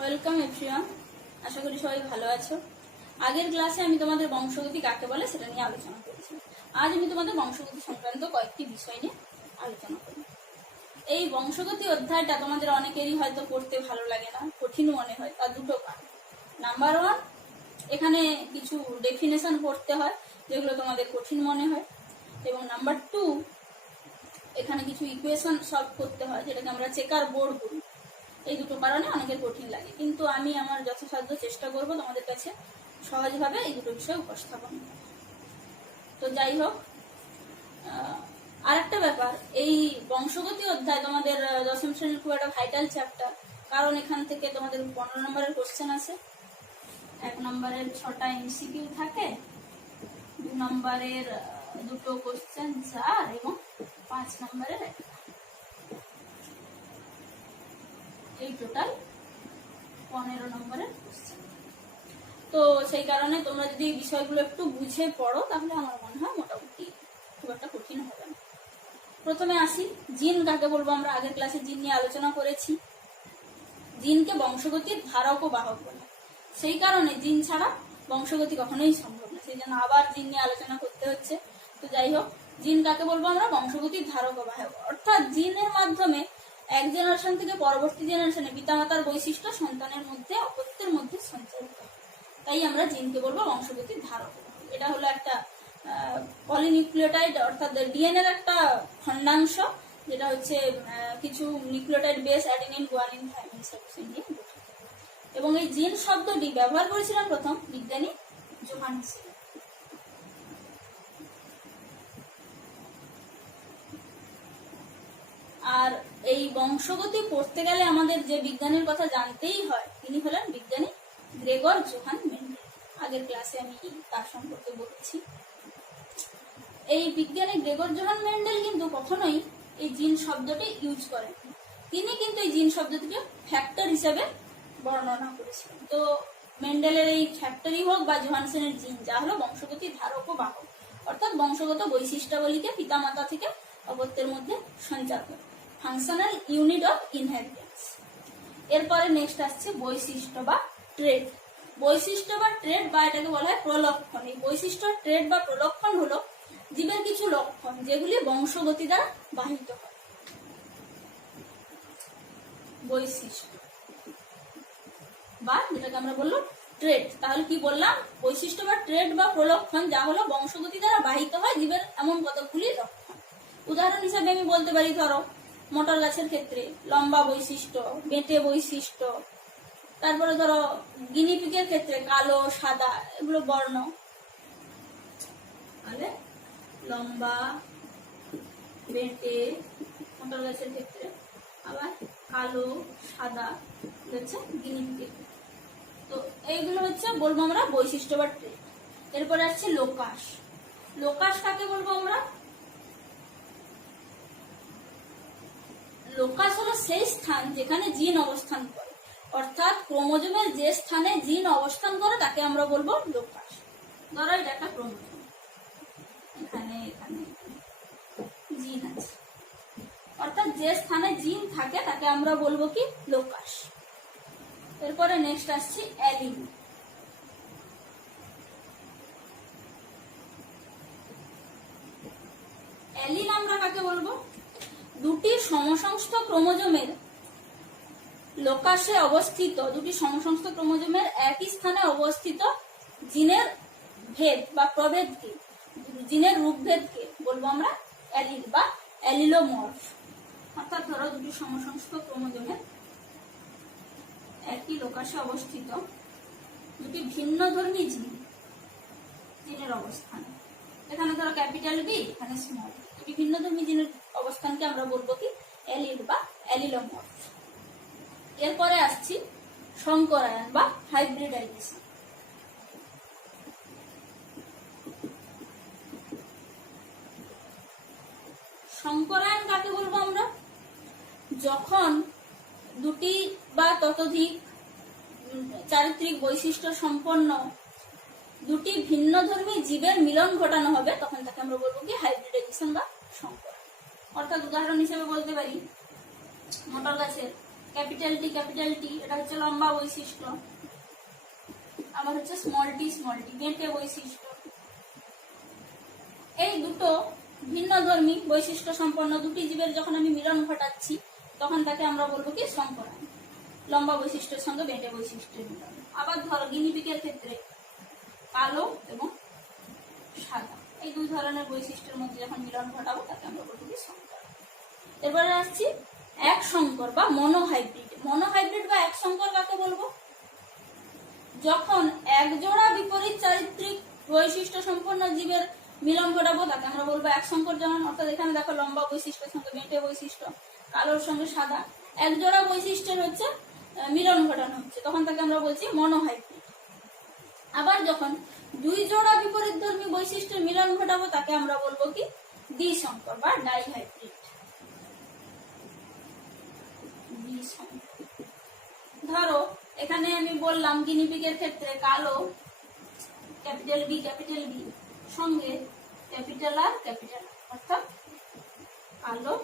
Welcome everyone. আশা করি সবাই ভালো আছো। আগের ক্লাসে আমি তোমাদের বংশগতি কাকে বলে সেটা নিয়ে আলোচনা করেছি। আজ আমি তোমাদের বংশগতি সংক্রান্ত কয়েকটি বিষয় নিয়ে আলোচনা করব। এই বংশগতি অধ্যায়টা তোমাদের অনেকেরই হয়তো পড়তে ভালো লাগে না, কঠিন মনে হয়। তার দুটো কারণ। নাম্বার 1, এখানে কিছু ডেফিনেশন পড়তে হয় যেগুলো তোমাদের কঠিন মনে হয়, এবং নাম্বার 2, এখানে কিছু ইকুয়েশন সলভ করতে হয় যেটাকে আমরা চেকার বোর্ড বলি। এই দুটো কারণে অনেকের কঠিন লাগে, কিন্তু আমি আমার যথাসাধ্য চেষ্টা করব তোমাদের কাছে সহজভাবে এই দুটো বিষয় উপস্থাপন। তো যাই হোক, আরেকটা ব্যাপার, এই বংশগতি অধ্যায় তোমাদের দশম শ্রেণীর খুব একটা ভাইটাল চ্যাপ্টার, কারণ এখান থেকে তোমাদের 15 নম্বরের কোশ্চেন আছে। 1 নম্বরের 6টা এমসিকিউ থাকে, 2 নম্বরের 2টো কোশ্চেন 4 এবং 5 নম্বরের 1। এই টোটাল 15 নম্বরের কোশ্চেন। তো সেই কারণে তোমরা যদি এই বিষয়গুলো একটু বুঝে পড়ো তাহলে আমার মনে হয় মোটামুটি খুব একটা কঠিন হবে না। প্রথমে আসি, জিন কাকে বলবো আমরা। আগের ক্লাসে জিন নিয়ে আলোচনা করেছি। জিনকে বংশগতির ধারক ও বাহক বলে, সেই কারণে জিন ছাড়া বংশগতি কখনোই সম্ভব না, সেই জন্য আবার জিন নিয়ে আলোচনা করতে হচ্ছে। তো যাই হোক, জিন কাকে বলবো আমরা? বংশগতির ধারক ও বাহক, অর্থাৎ জিনের মাধ্যমে এক জেনারেশন থেকে পরবর্তী জেনারেশনে পিতামাতার বৈশিষ্ট্য সন্তানের মধ্যে অপত্যের মধ্যে সঞ্চারিত হয়। তাই আমরা জিনকে বলবো বংশগতির ধারক। এটা হলো একটা পলিনিউক্লিওটাইড, অর্থাৎ ডিএনএর একটা খণ্ডাংশ, যেটা হচ্ছে কিছু nucleotide base adenine, guanine, thymine substance নিয়ে গঠিত। এবং এই জিন শব্দটি ব্যবহার করেছিলেন প্রথম বিজ্ঞানী জোহানসন। আর এই বংশগতি পড়তে গেলে আমাদের যে বিজ্ঞানীর কথা জানতেই হয়, তিনি হলেন বিজ্ঞানী গ্রেগর জোহান মেন্ডেল। আগের ক্লাসে আমি তার সম্পর্কে বলেছি। এই বিজ্ঞানী গ্রেগর জোহান মেন্ডেল কিন্তু কখনোই এই জিন শব্দটি ইউজ করেন। তিনি কিন্তু এই জিন শব্দটিকে ফ্যাক্টর হিসেবে বর্ণনা করেছিলেন। তো মেন্ডেলের এই ফ্যাক্টরই হোক বা জোহানসনের জিন, যা হলো বংশগতির ধারক ও বাহক, অর্থাৎ বংশগত বৈশিষ্ট্যাবলীকে পিতামাতা থেকে অপত্যের মধ্যে সঞ্চার করে, ফাংশনাল ইউনিট অফ ইনহেরিটেন্স। এরপরে নেক্সট আসছে বৈশিষ্ট্য বা ট্রেড। বৈশিষ্ট্য বা ট্রেড, বা এটাকে বলা হয় প্রলক্ষণ। এই বৈশিষ্ট্য, ট্রেড বা প্রলক্ষণ হলো জীবের কিছু লক্ষণ যেগুলি বংশগতি দ্বারা বাহিত হয়। বৈশিষ্ট্য বা যেটাকে আমরা বললাম ট্রেড। তাহলে কি বললাম? বৈশিষ্ট্য বা ট্রেড বা প্রলক্ষণ, যা হলো বংশগতি দ্বারা বাহিত হয় জীবের এমন কতগুলি লক্ষণ। উদাহরণ হিসেবে আমি বলতে পারি, ধরো মোটর গাছের ক্ষেত্রে লম্বা বৈশিষ্ট্য, বেঁটে বৈশিষ্ট্য। তারপরে ধরো গিনিপিগের ক্ষেত্রে কালো, সাদা, এগুলো বর্ণ। তাহলে লম্বা, বেঁটে মোটর গাছের ক্ষেত্রে, আবার কালো, সাদা হচ্ছে গিনিপিগের। তো এইগুলো হচ্ছে বলবো আমরা বৈশিষ্ট্য বা ট্রেড। এরপরে আসছে লোকাস। লোকাস কাকে বলবো আমরা? লোকাস হলো সেই স্থান যেখানে জিন অবস্থান করে, অর্থাৎ ক্রোমোজোমের যে স্থানে জিন অবস্থান করে তাকে আমরা বলবো লোকাস। ধরো এটা একটা ক্রোমোজোম, এখানে এখানে জিন আছে, অর্থাৎ যে স্থানে জিন থাকে তাকে আমরা বলবো কি? লোকাস। এরপরে নেক্সট আসছি অ্যালিল। অ্যালিল আমরা কাকে বলবো? দুটি সমসংস্থ ক্রোমোজোমের লোকাসে অবস্থিত, দুটি সমসংস্থ ক্রোমোজোমের একই স্থানে অবস্থিত জিনের ভেদ বা প্রভেদকে, জিনের রূপভেদকে বলবো আমরা অ্যালিল বা অ্যালিলোমর্ফ। অর্থাৎ ধরো দুটি সমসংস্থ ক্রোমোজোমের একই লোকাসে অবস্থিত দুটি ভিন্নধর্মী জিনের অবস্থান, এখানে ধরো ক্যাপিটাল বি, এখানে স্মল, দুটি ভিন্নধর্মী জিনের অবস্থানকে আমরা বলবো কি? অ্যালিল বা অ্যালিলোমর্ফ। এরপরে আসছি সংকরায়ন বা হাইব্রিডাইজেশন। সংকরায়ন কাকে বলবো আমরা? যখন দুটি বা ততোধিক চারিত্রিক বৈশিষ্ট্য সম্পন্ন দুটি ভিন্নধর্মী জীবের মিলন ঘটানো হবে, তখন তাকে আমরা বলবো কি? হাইব্রিডাইজেশন বা সংকরায়ন। অর্থাৎ উদাহরণ হিসেবে বলতে পারি, মোটর গাছের ক্যাপিটাল টি এটা হচ্ছে লম্বা বৈশিষ্ট্য, আবার হচ্ছে স্মল টি বেঁটে বৈশিষ্ট্য। এই দুটো ভিন্নধর্মী বৈশিষ্ট্য সম্পন্ন দুটি জীবের যখন আমি মিলন ঘটাচ্ছি তখন তাকে আমরা বলবো কি সংকরায়ন, লম্বা বৈশিষ্ট্যের সঙ্গে বেঁটে বৈশিষ্ট্যের মিলন। আবার ধরো গিনিপিগের ক্ষেত্রে কালো এবং সাদা, এই দুই ধরনের বৈশিষ্ট্যের মধ্যে যখন মিলন ঘটাবো তাকে আমরা বলবো কি সংকরায়ন। এরপরে আসছি এক সংকর বা মনোহাইব্রিড। মনোহাইব্রিড বা এক সংকর কাকে বলবো? যখন এক জোড়া বিপরীত চারিত্রিক বৈশিষ্ট্য সম্পন্ন জীবের মিলন ঘটাবো তাকে আমরা বলবো এক সংকর জনন। অর্থাৎ এখানে দেখো লম্বা বৈশিষ্ট্যের সঙ্গে বেঁটে বৈশিষ্ট্য, কালোর সঙ্গে সাদা, এক জোড়া বৈশিষ্ট্যের হচ্ছে মিলন ঘটানো হচ্ছে, তখন তাকে আমরা বলছি মনোহাইব্রিড। আবার যখন দুই জোড়া বিপরীতধর্মী বৈশিষ্ট্যের মিলন ঘটাবো তাকে আমরা বলবো কি দ্বিসংকর বা ডাইহাইব্রিড। ধরো এখানে আমি বললাম গিনিপিগের ক্ষেত্রে কালো ক্যাপিটাল বি সঙ্গে ক্যাপিটাল আর অর্থাৎ কালো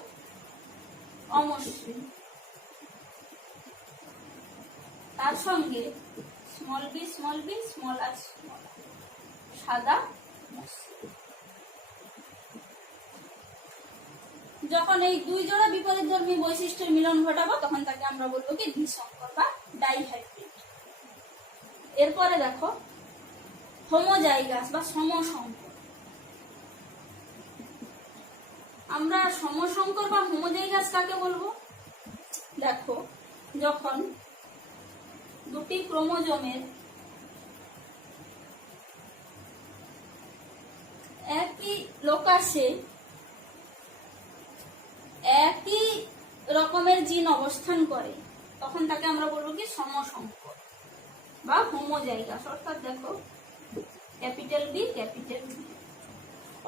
অমসৃণ, তার সঙ্গে স্মল বি স্মল আর সাদা মসৃণ। যখন এই দুই জোড়া বিপরীতধর্মী বৈশিষ্ট্যের মিলন ঘটাবো তখন তাকে আমরা বলবো কি দ্বিসংকর বা ডাইহাইব্রিড। এরপরে দেখো হোমোজাইগাস বা সমসংকর। আমরা সমসংকর বা হোমোজাইগাস কাকে বলবো? দেখো যখন দুটি ক্রোমোজোমের একই লোকাসে একই রকমের জিন অবস্থান করে তখন তাকে আমরা বলবো কি সমসংকর বা হোমোজাইগাস। অর্থাৎ দেখো ক্যাপিটাল বি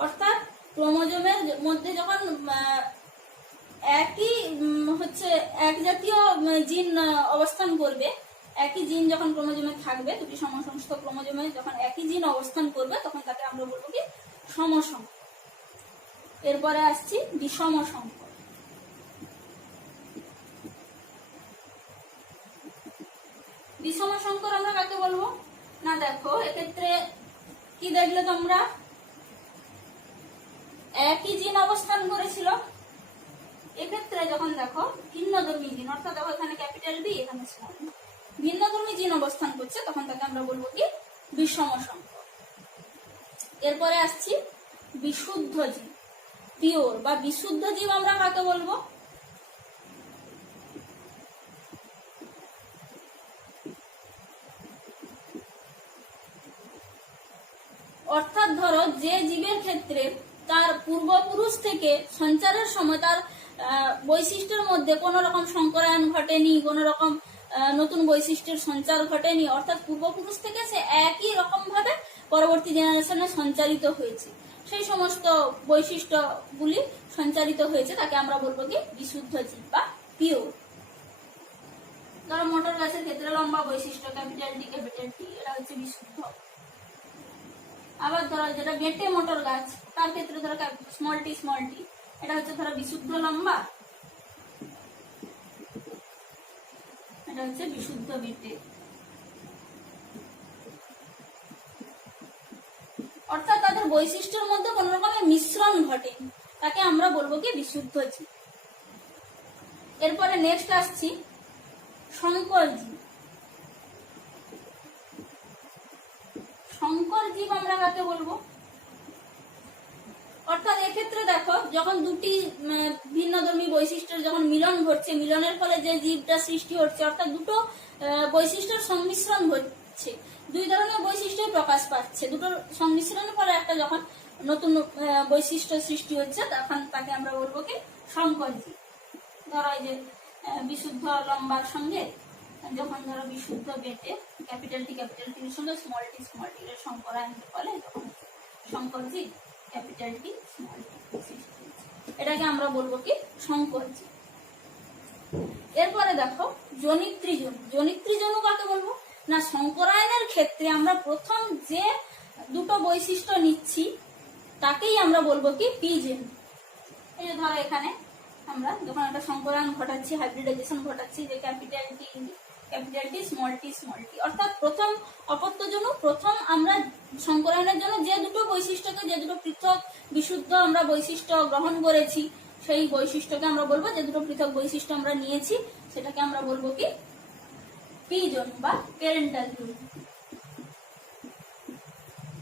অর্থাৎ ক্রোমোজোমের মধ্যে যখন একই হচ্ছে এক জাতীয় জিন অবস্থান করবে, একই জিন যখন ক্রোমোজোমে থাকবে, দুটি সমসংস্থ ক্রোমোজোমে যখন একই জিন অবস্থান করবে তখন তাকে আমরা বলবো কি সমসংকর। এরপরে আসছি বিষমসংকর। বিষমসংকর আমরা কাকে বলবো? না দেখো এক্ষেত্রে কি দেখলে তোমরা, একই জিন অবস্থান করেছিল, এক্ষেত্রে যখন দেখো ভিন্নধর্মী জিন, অর্থাৎ দেখো এখানে ক্যাপিটাল বি এখানে স্মল, ভিন্নধর্মী জিন অবস্থান করছে তখন তাকে আমরা বলবো কি বিষমসংকর। এরপরে আসছি বিশুদ্ধ জীব, পিওর বা বিশুদ্ধ জীব আমরা কাকে বলবো? অর্থাৎ ধরো যে জীবের ক্ষেত্রে তার পূর্বপুরুষ থেকে সঞ্চারের সময় তার বৈশিষ্ট্যের মধ্যে কোনো রকম সংকরায়ন ঘটেনি, কোনো রকম নতুন বৈশিষ্ট্যের সঞ্চার ঘটেনি, অর্থাৎ পূর্বপুরুষ থেকে সে একই রকম ভাবে পরবর্তী জেনারেশনে সঞ্চারিত হয়েছে, সেই সমস্ত বৈশিষ্ট্যগুলি সঞ্চারিত হয়েছে তাকে আমরা বলবো কি বিশুদ্ধ জীব বা পিওর। ধরো মোটর গাছের ক্ষেত্রে লম্বা বৈশিষ্ট্য ক্যাপিটাল টি এটা হচ্ছে বিশুদ্ধ। আবার ধরো যেটা বেঁটে মোটর গাছ তার ক্ষেত্রে ধরো স্মল টি এটা হচ্ছে ধরো বিশুদ্ধ লম্বা, এটা হচ্ছে বিশুদ্ধ বেঁটে। অর্থাৎ তাদের বৈশিষ্ট্যের মধ্যে কোন রকমের মিশ্রণ ঘটেনি, তাকে আমরা বলবো কি বিশুদ্ধ জীব। এরপরে নেক্সট আসছি সংকর জীব। সংকর জীব আমরা কাকে বলবো? অর্থাৎ এক্ষেত্রে দেখো যখন দুটি ভিন্নধর্মী বৈশিষ্ট্যের যখন মিলন ঘটছে, মিলনের ফলে যে জীবটা সৃষ্টি হচ্ছে, অর্থাৎ দুটো বৈশিষ্ট্যের সংমিশ্রণ ঘটছে, দুই ধরনের বৈশিষ্ট্য প্রকাশ পাচ্ছে, দুটোর সংমিশ্রণের ফলে একটা যখন নতুন বৈশিষ্ট্য সৃষ্টি হচ্ছে তখন তাকে আমরা বলবো কি সংকর জীব। ধরো এই যে বিশুদ্ধ লম্বার সঙ্গে যখন ধরো বিশুদ্ধ বেঁটে ক্যাপিটাল টির সঙ্গে স্মল টি এর সংকরায়নের ফলে তখন সংকর জীব ক্যাপিটাল টি স্মল টি, এটাকে আমরা বলবো কি সংকর জীব। এরপরে দেখো জনিত্রী জনু কাকে বলবো? না সংকরায়নের ক্ষেত্রে আমরা প্রথম যে দুটো বৈশিষ্ট্য নিচ্ছি তাকেই আমরা বলবো কি পি জেন। এই যে ধরো এখানে আমরা যখন একটা সংকরায়ন ঘটাচ্ছি, হাইব্রিডাইজেশন ঘটাচ্ছি, যে ক্যাপিটাল টি স্মল টি অর্থাৎ প্রথম অপত্যজনক, প্রথম আমরা সংকরায়নের জন্য যে দুটো বৈশিষ্ট্যকে, যে দুটো পৃথক বিশুদ্ধ আমরা বৈশিষ্ট্য গ্রহণ করেছি, সেই বৈশিষ্ট্যকে আমরা বলবো, যে দুটো পৃথক বৈশিষ্ট্য আমরা নিয়েছি সেটাকে আমরা বলবো কি পি জনু বা প্যারেন্টাল জনু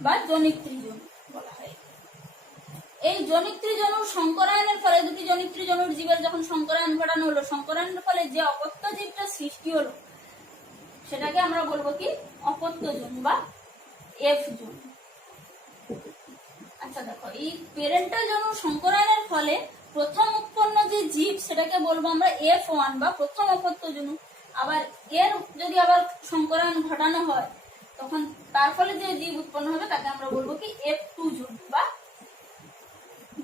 বা জনিত্রী জনু বলা হয়। এই জনিত্রী জনুর সংকরায়নের ফলে, দুটি জনিত্রী জনুর জীবের যখন সংকরায়ন ঘটানো হলো, সংকরায়নের ফলে যে অপত্য জীবটা সৃষ্টি হলো সেটাকে আমরা বলবো কি অপত্য জনু বা এফ জনু। আচ্ছা দেখো, এই প্যারেন্টাল জনুর সংকরায়নের ফলে প্রথম উৎপন্ন যে জীব সেটাকে বলবো আমরা F1 বা প্রথম অপত্য জনু। আবার এর যদি আবার সংকরায়ন ঘটানো হয় তখন তার ফলে যে জীব উৎপন্ন হবে তাকে আমরা বলবো কি F2 জনু বা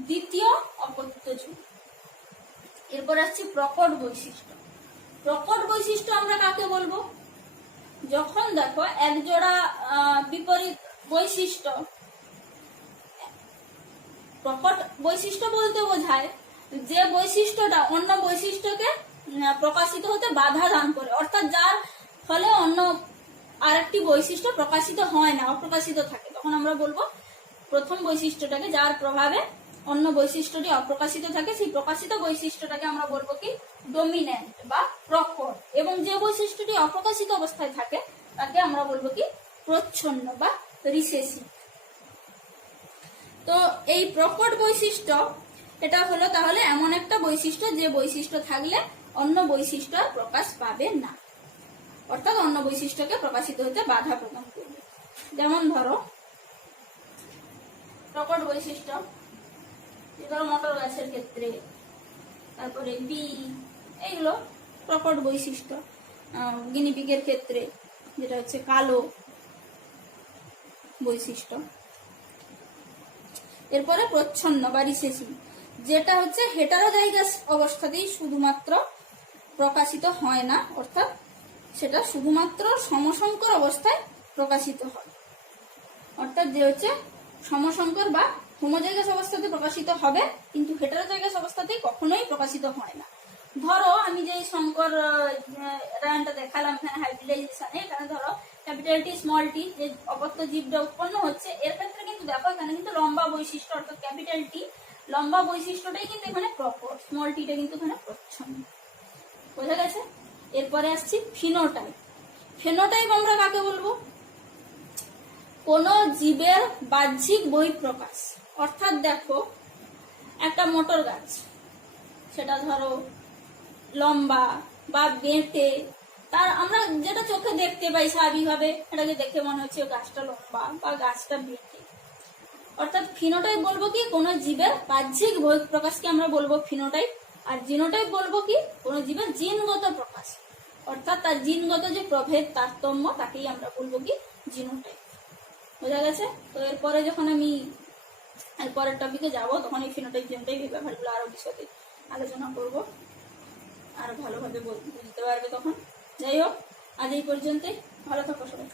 দ্বিতীয় অপত্য জনু। এরপর আসছি প্রকট বৈশিষ্ট্য। প্রকট বৈশিষ্ট্য আমরা কাকে বলবো? যখন দেখো এক জোড়া বিপরীত বৈশিষ্ট্য, প্রকট বৈশিষ্ট্য বলতে বোঝায় যে বৈশিষ্ট্যটা অন্য বৈশিষ্ট্যকে প্রকাশিত হতে বাধা দান করে, অর্থাৎ যার ফলে অন্য আরেকটি বৈশিষ্ট্য প্রকাশিত হয় না, অপ্রকাশিত থাকে, তখন আমরা বলবো প্রথম বৈশিষ্ট্যটাকে, যার প্রভাবে অন্য বৈশিষ্ট্যটি অপ্রকাশিত থাকে, সেই প্রকাশিত বৈশিষ্ট্যটাকে আমরা বলবো কি ডমিন্যান্ট বা প্রকট, এবং যে বৈশিষ্ট্যটি অপ্রকাশিত অবস্থায় থাকে তাকে আমরা বলবো কি প্রচ্ছন্ন বা রিসেসিভ। তো এই প্রকট বৈশিষ্ট্য এটা হলো তাহলে এমন একটা বৈশিষ্ট্য যে বৈশিষ্ট্য থাকলে অন্য বৈশিষ্ট্য প্রকাশ পাবে না, অর্থাৎ অন্য বৈশিষ্ট্যকে প্রকাশিত হতে বাধা প্রদান করবে। যেমন ধরো প্রকট বৈশিষ্ট্য, ধরো মটর গাছের ক্ষেত্রে, তারপরে বি, এইগুলো প্রকট বৈশিষ্ট্য। গিনিপিগের ক্ষেত্রে যেটা হচ্ছে কালো বৈশিষ্ট্য। এরপরে প্রচ্ছন্ন বা রিসেসিভ, যেটা হচ্ছে হেটারোজাইগাস অবস্থাতেই শুধুমাত্র প্রকাশিত হয় না, অর্থাৎ সেটা শুধুমাত্র সমসংকর অবস্থায় প্রকাশিত হয়, অর্থাৎ যে হচ্ছে সমসংকর বা হোমোজাইগাস অবস্থাতে প্রকাশিত হবে কিন্তু হেটারোজাইগাস অবস্থাতেই কখনোই প্রকাশিত হয় না। ধরো আমি যে সংকর রায়নটা দেখালাম এখানে হাইব্রিডাইজেশনে, এখানে ধরো ক্যাপিটাল টি স্মল টি যে অপত্য জীবটা উৎপন্ন হচ্ছে, এর ক্ষেত্রে কিন্তু দেখো এখানে কিন্তু লম্বা বৈশিষ্ট্য, অর্থাৎ ক্যাপিটাল টি লম্বা বৈশিষ্ট্যটাই কিন্তু এখানে প্রকট, স্মল টিটা কিন্তু এখানে প্রচ্ছন্ন। বোঝা গেছে? এরপরে আসছি ফিনোটাইপ। ফিনোটাইপ আমরা কাকে বলবো? কোন জীবের বাহ্যিক বহিঃপ্রকাশ, অর্থাৎ দেখো একটা মটর গাছ, সেটা ধরো লম্বা বা বেঁটে, তার আমরা যেটা চোখে দেখতে পাই স্বাভাবিকভাবে সেটাকে দেখে মনে হচ্ছে গাছটা লম্বা বা গাছটা বেঁটে, অর্থাৎ ফিনোটাইপ বলবো কি কোন জীবের বাহ্যিক বহিঃপ্রকাশকে আমরা বলবো ফিনোটাইপ। আর জিনোটাইপ বলবো কি কোন জীবের জিনগত প্রকাশ, অর্থাৎ তার জিনগত যে প্রভেদ তারতম্য তাকেই আমরা বলবো কি জিনোটাইপ। বোঝা গেছে? তো এরপরে যখন আমি এরপরের টপিকে যাবো তখন এই ফিনোটাইপ জিনোটাইপ এই ব্যাপারগুলো আরো বিশদে আলোচনা করবো, আরো ভালোভাবে বুঝতে পারবে তখন। যাই হোক, আজ এই পর্যন্তই, ভালো থাকো সবাই।